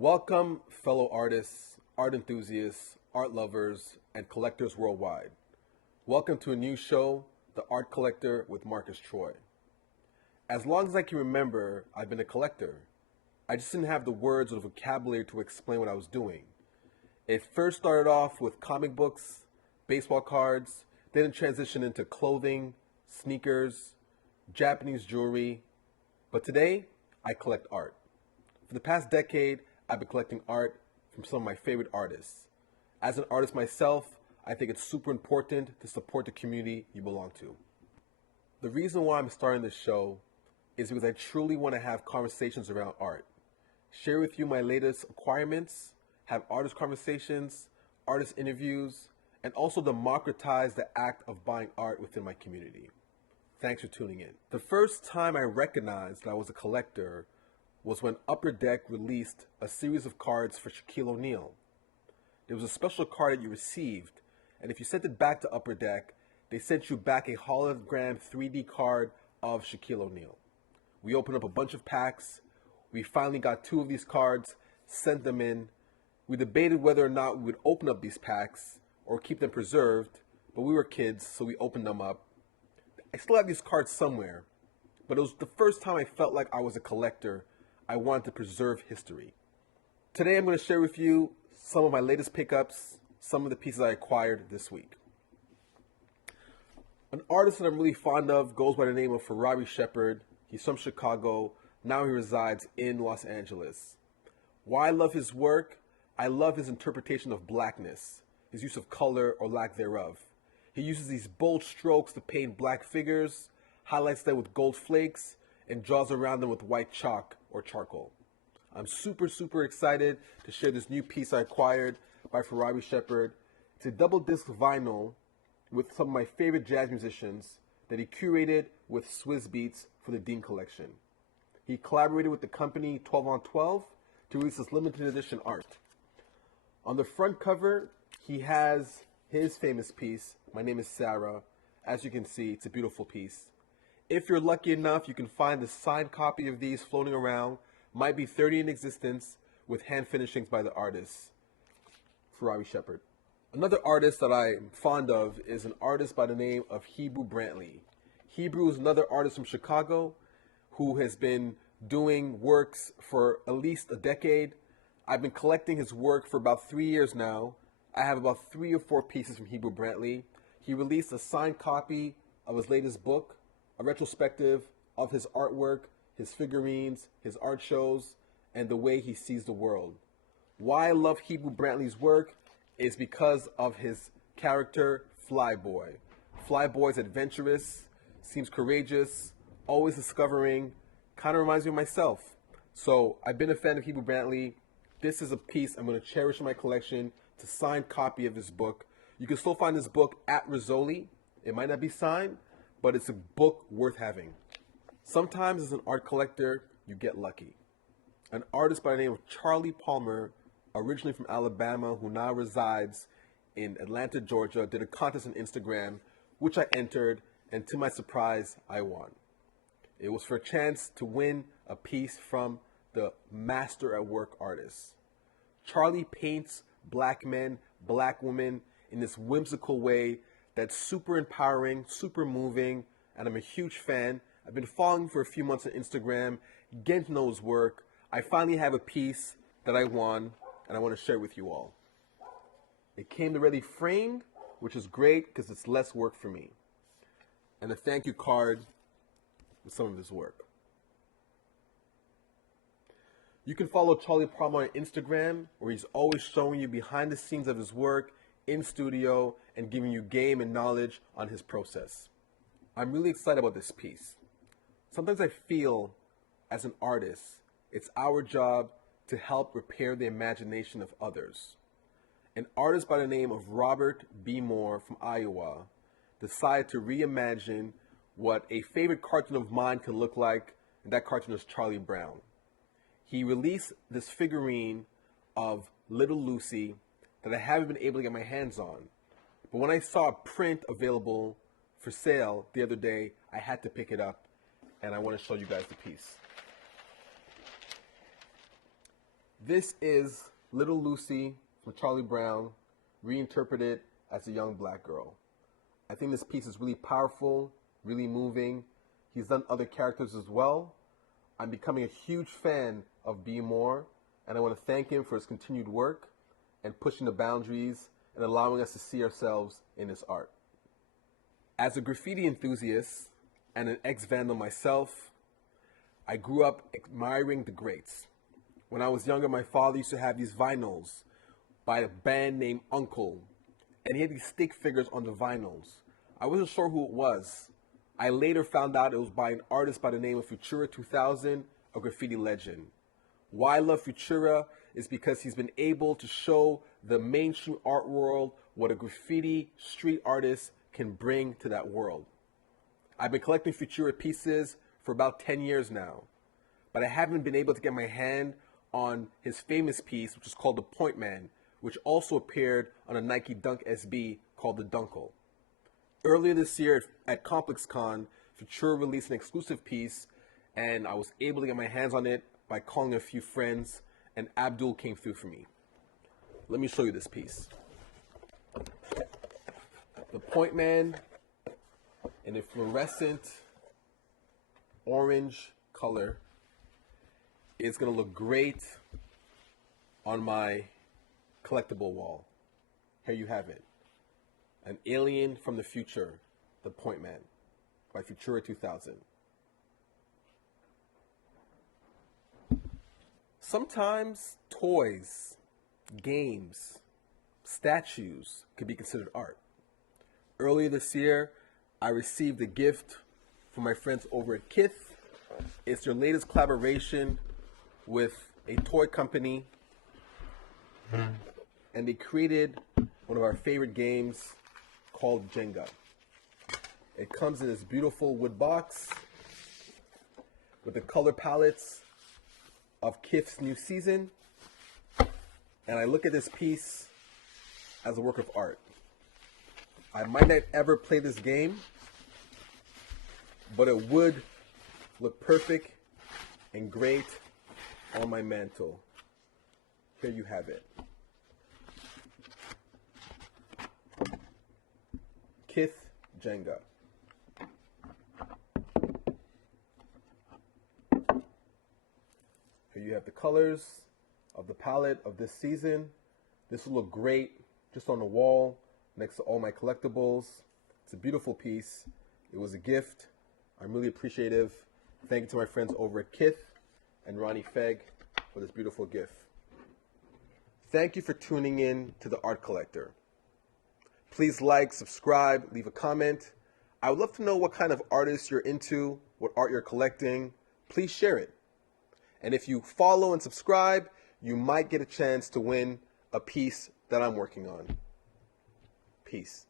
Welcome, fellow artists, art enthusiasts, art lovers, and collectors worldwide. Welcome to a new show, The Art Collector with Marcus Troy. As long as I can remember, I've been a collector. I just didn't have the words or the vocabulary to explain what I was doing. It first started off with comic books, baseball cards, then it transitioned into clothing, sneakers, Japanese jewelry. But today, I collect art. For the past decade, I've been collecting art from some of my favorite artists. As an artist myself, I think it's super important to support the community you belong to. The reason why I'm starting this show is because I truly want to have conversations around art. Share with you my latest acquirements, have artist conversations, artist interviews, and also democratize the act of buying art within my community. Thanks for tuning in. The first time I recognized that I was a collector was when Upper Deck released a series of cards for Shaquille O'Neal. There was a special card that you received, and if you sent it back to Upper Deck, they sent you back a hologram 3D card of Shaquille O'Neal. We opened up a bunch of packs. We finally got 2 of these cards, sent them in. We debated whether or not we would open up these packs or keep them preserved, but we were kids, so we opened them up. I still have these cards somewhere, but it was the first time I felt like I was a collector. I wanted to preserve history. Today I'm going to share with you some of my latest pickups, some of the pieces I acquired this week. An artist that I'm really fond of goes by the name of Ferrari Sheppard. He's from Chicago. Now he resides in Los Angeles. Why I love his work? I love his interpretation of blackness, his use of color or lack thereof. He uses these bold strokes to paint black figures, highlights them with gold flakes, and draws around them with white chalk or charcoal. I'm super excited to share this new piece I acquired by Ferrari Sheppard. It's a double disc vinyl with some of my favorite jazz musicians that he curated with Swizz Beatz for the Dean collection. He collaborated with the company 12 on 12 to release this limited edition art. On the front cover, he has his famous piece, My Name is Sarah. As you can see, it's a beautiful piece. If you're lucky enough, you can find a signed copy of these floating around. Might be 30 in existence with hand finishings by the artist, Ferrari Sheppard. Another artist that I'm fond of is an artist by the name of Hebru Brantley. Hebru is another artist from Chicago who has been doing works for at least a decade. I've been collecting his work for about 3 years now. I have about 3 or 4 pieces from Hebru Brantley. He released a signed copy of his latest book, a retrospective of his artwork, his figurines, his art shows, and the way he sees the world. Why I love Hebru Brantley's work is because of his character, Flyboy. Flyboy's adventurous, seems courageous, always discovering, kind of reminds me of myself. So I've been a fan of Hebru Brantley. This is a piece I'm going to cherish in my collection. It's a signed copy of his book. You can still find this book at Rizzoli. It might not be signed, but it's a book worth having. Sometimes as an art collector, you get lucky. An artist by the name of Charly Palmer, originally from Alabama, who now resides in Atlanta, Georgia, did a contest on Instagram, which I entered, and to my surprise, I won. It was for a chance to win a piece from the Master at Work artist. Charly paints black men, black women in this whimsical way that's super empowering, super moving, and I'm a huge fan. I've been following for a few months on Instagram, getting to know his work. I finally have a piece that I won, and I want to share it with you all. It came already framed, which is great because it's less work for me. And a thank you card with some of his work. You can follow Charly Palmer on Instagram, where he's always showing you behind the scenes of his work, in studio, and giving you game and knowledge on his process. I'm really excited about this piece. Sometimes I feel, as an artist, it's our job to help repair the imagination of others. An artist by the name of Robert B. Moore from Iowa decided to reimagine what a favorite cartoon of mine can look like, and that cartoon is Charlie Brown. He released this figurine of Little Lucy that I haven't been able to get my hands on. But when I saw a print available for sale the other day, I had to pick it up, and I want to show you guys the piece. This is Little Lucy from Charlie Brown, reinterpreted as a young black girl. I think this piece is really powerful, really moving. He's done other characters as well. I'm becoming a huge fan of Be More, and I want to thank him for his continued work and pushing the boundaries and allowing us to see ourselves in his art. As a graffiti enthusiast and an ex-vandal myself, I grew up admiring the greats. When I was younger, my father used to have these vinyls by a band named Uncle, and he had these stick figures on the vinyls. I wasn't sure who it was. I later found out it was by an artist by the name of Futura 2000, a graffiti legend. Why I love Futura is because he's been able to show the mainstream art world what a graffiti street artist can bring to that world. I've been collecting Futura pieces for about 10 years now, but I haven't been able to get my hand on his famous piece, which is called The Point Man, which also appeared on a Nike Dunk SB called the Dunkle. Earlier this year at ComplexCon, Futura released an exclusive piece, and I was able to get my hands on it by calling a few friends, and Abdul came through for me. Let me show you this piece. The Point Man in a fluorescent orange color is going to look great on my collectible wall. Here you have it. An alien from the future, The Point Man, by Futura 2000. Sometimes toys, games, statues could be considered art. Earlier this year, I received a gift from my friends over at Kith. It's their latest collaboration with a toy company, and they created one of our favorite games called Jenga. It comes in this beautiful wood box with the color palettes of Kith's new season, and I look at this piece as a work of art. I might not ever play this game, but it would look perfect and great on my mantle. Here you have it. Kith Jenga. Here you have the colors of the palette of this season. This will look great just on the wall next to all my collectibles. It's a beautiful piece. It was a gift. I'm really appreciative. Thank you to my friends over at Kith and Ronnie Fegg for this beautiful gift. Thank you for tuning in to The Art Collector. Please like, subscribe, leave a comment. I would love to know what kind of artists you're into, what art you're collecting. Please share it. And if you follow and subscribe, you might get a chance to win a piece that I'm working on. Peace.